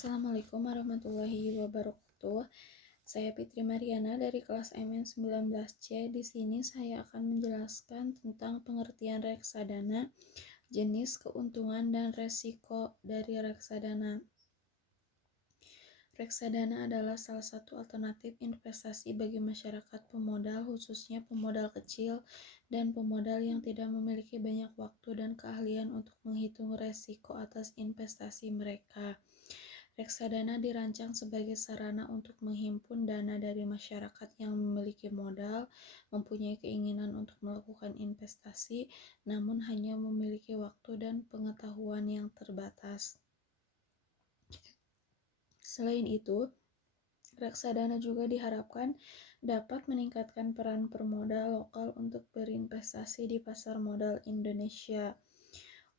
Assalamualaikum warahmatullahi wabarakatuh. Saya Fitri Mariana dari kelas MN19C. Di sini saya akan menjelaskan tentang pengertian reksadana, jenis, keuntungan, dan resiko dari reksadana. Reksadana adalah salah satu alternatif investasi bagi masyarakat pemodal, khususnya pemodal kecil dan pemodal yang tidak memiliki banyak waktu dan keahlian untuk menghitung resiko atas investasi mereka. Reksadana dirancang sebagai sarana untuk menghimpun dana dari masyarakat yang memiliki modal, mempunyai keinginan untuk melakukan investasi, namun hanya memiliki waktu dan pengetahuan yang terbatas. Selain itu, reksadana juga diharapkan dapat meningkatkan peran pemodal lokal untuk berinvestasi di pasar modal Indonesia.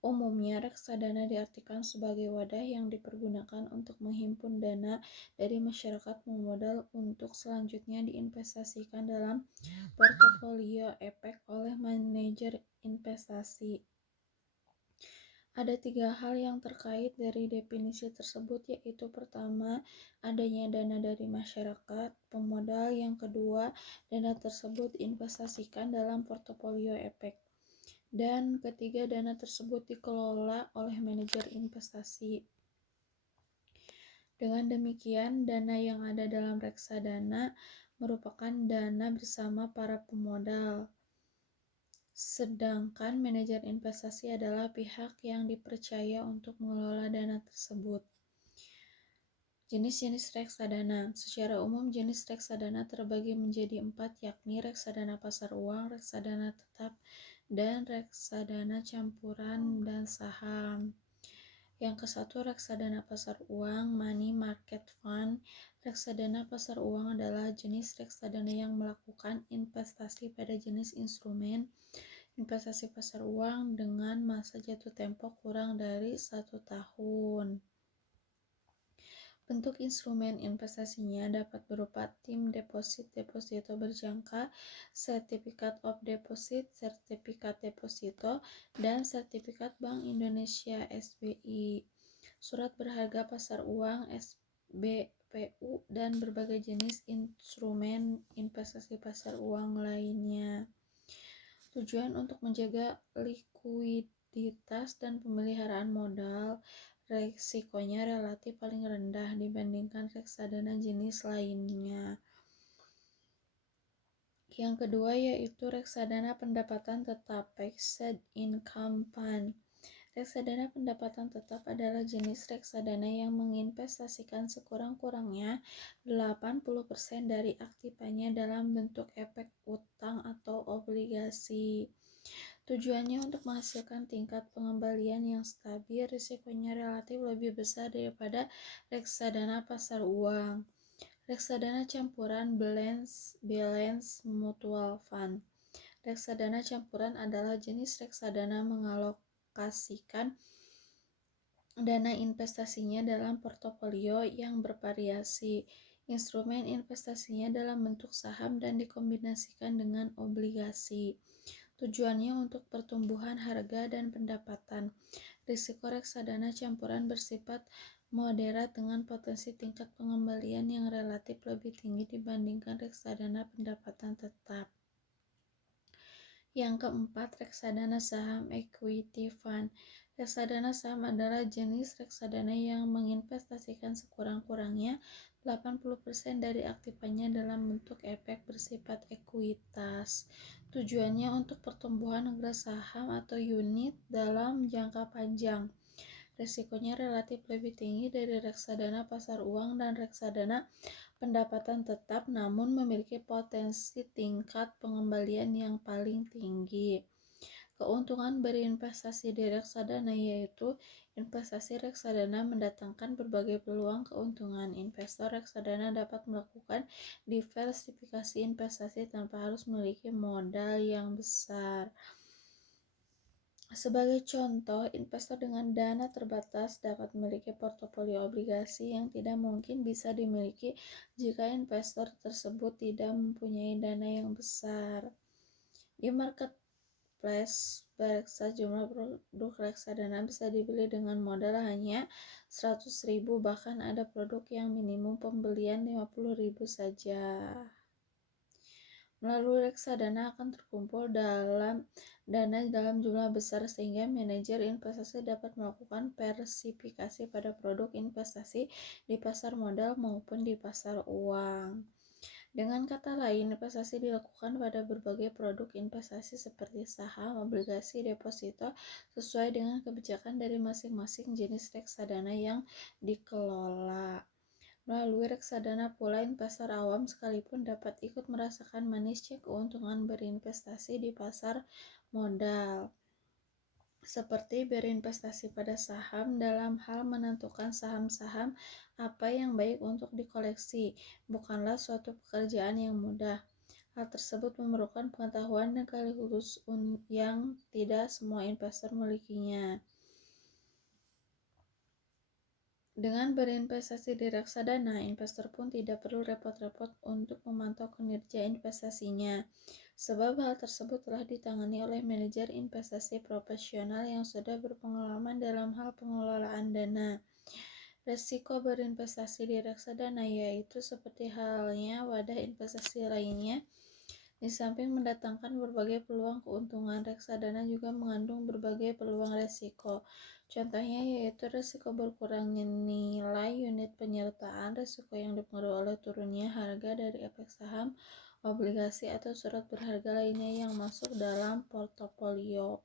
Umumnya, reksadana diartikan sebagai wadah yang dipergunakan untuk menghimpun dana dari masyarakat pemodal untuk selanjutnya diinvestasikan dalam portofolio efek oleh manajer investasi. Ada 3 hal yang terkait dari definisi tersebut, yaitu pertama, adanya dana dari masyarakat pemodal, yang kedua, dana tersebut diinvestasikan dalam portofolio efek, dan ketiga, dana tersebut dikelola oleh manajer investasi. Dengan demikian, dana yang ada dalam reksadana merupakan dana bersama para pemodal, sedangkan manajer investasi adalah pihak yang dipercaya untuk mengelola dana tersebut. Jenis-jenis reksadana. Secara umum, jenis reksadana terbagi menjadi 4, yakni reksadana pasar uang, reksadana tetap, dan reksadana campuran dan saham. Yang ke-1, reksadana pasar uang, money market fund. Reksadana pasar uang adalah jenis reksadana yang melakukan investasi pada jenis instrumen investasi pasar uang dengan masa jatuh tempo kurang dari 1 tahun. Bentuk instrumen investasinya dapat berupa tim deposito berjangka, sertifikat of deposit, sertifikat deposito, dan sertifikat Bank Indonesia (SBI), surat berharga pasar uang (SBPU), dan berbagai jenis instrumen investasi pasar uang lainnya. Tujuan untuk menjaga likuiditas dan pemeliharaan modal, resikonya relatif paling rendah dibandingkan reksadana jenis lainnya. Yang kedua yaitu reksadana pendapatan tetap, fixed income fund. Reksadana pendapatan tetap adalah jenis reksadana yang menginvestasikan sekurang-kurangnya 80% dari aktifanya dalam bentuk efek utang atau obligasi. Tujuannya untuk menghasilkan tingkat pengembalian yang stabil, risikonya relatif lebih besar daripada reksadana pasar uang. Reksadana campuran balance mutual fund. Reksadana campuran adalah jenis reksadana mengalokasikan dana investasinya dalam portofolio yang bervariasi. Instrumen investasinya dalam bentuk saham dan dikombinasikan dengan obligasi. Tujuannya untuk pertumbuhan harga dan pendapatan. Risiko reksadana campuran bersifat moderat dengan potensi tingkat pengembalian yang relatif lebih tinggi dibandingkan reksadana pendapatan tetap. Yang keempat, reksadana saham equity fund. Reksadana saham adalah jenis reksadana yang menginvestasikan sekurang-kurangnya 80% dari aktifanya dalam bentuk efek bersifat ekuitas. Tujuannya untuk pertumbuhan harga saham atau unit dalam jangka panjang. Risikonya relatif lebih tinggi dari reksadana pasar uang dan reksadana pendapatan tetap, namun memiliki potensi tingkat pengembalian yang paling tinggi. Keuntungan berinvestasi di reksadana yaitu investasi reksadana mendatangkan berbagai peluang keuntungan. Investor reksadana dapat melakukan diversifikasi investasi tanpa harus memiliki modal yang besar. Sebagai contoh, investor dengan dana terbatas dapat memiliki portofolio obligasi yang tidak mungkin bisa dimiliki jika investor tersebut tidak mempunyai dana yang besar. Di market Marketplace Reksa, jumlah produk reksadana bisa dibeli dengan modal hanya 100.000, bahkan ada produk yang minimum pembelian 50.000 saja. Melalui reksadana akan terkumpul dana dalam jumlah besar sehingga manajer investasi dapat melakukan diversifikasi pada produk investasi di pasar modal maupun di pasar uang. Dengan kata lain, investasi dilakukan pada berbagai produk investasi seperti saham, obligasi, deposito sesuai dengan kebijakan dari masing-masing jenis reksadana yang dikelola. Melalui reksadana pula, investor awam sekalipun dapat ikut merasakan manisnya keuntungan berinvestasi di pasar modal, seperti berinvestasi pada saham dalam hal menentukan saham-saham apa yang baik untuk dikoleksi, bukanlah suatu pekerjaan yang mudah. Hal tersebut memerlukan pengetahuan dan sekaligus yang tidak semua investor milikinya. Dengan berinvestasi di reksadana, investor pun tidak perlu repot-repot untuk memantau kinerja investasinya, sebab hal tersebut telah ditangani oleh manajer investasi profesional yang sudah berpengalaman dalam hal pengelolaan dana. Risiko berinvestasi di reksadana yaitu seperti halnya wadah investasi lainnya. Di samping mendatangkan berbagai peluang keuntungan, reksadana juga mengandung berbagai peluang risiko. Contohnya yaitu risiko berkurangnya nilai unit penyertaan, risiko yang dipengaruhi oleh turunnya harga dari efek saham, obligasi, atau surat berharga lainnya yang masuk dalam portofolio.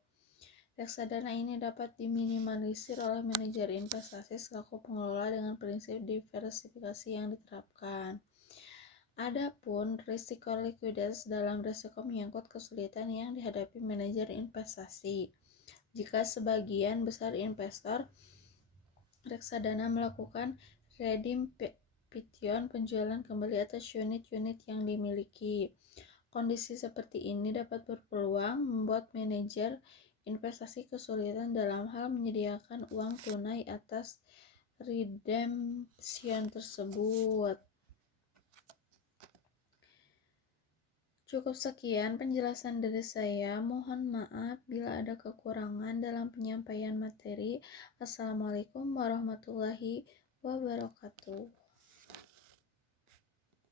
Reksadana ini dapat diminimalisir oleh manajer investasi selaku pengelola dengan prinsip diversifikasi yang diterapkan. Adapun risiko likuiditas dalam risiko menyangkut kesulitan yang dihadapi manajer investasi. Jika sebagian besar investor reksadana melakukan redemption, penjualan kembali atas unit-unit yang dimiliki. Kondisi seperti ini dapat berpeluang membuat manajer investasi kesulitan dalam hal menyediakan uang tunai atas redemption tersebut. Cukup sekian penjelasan dari saya. Mohon maaf bila ada kekurangan dalam penyampaian materi. Assalamualaikum warahmatullahi wabarakatuh.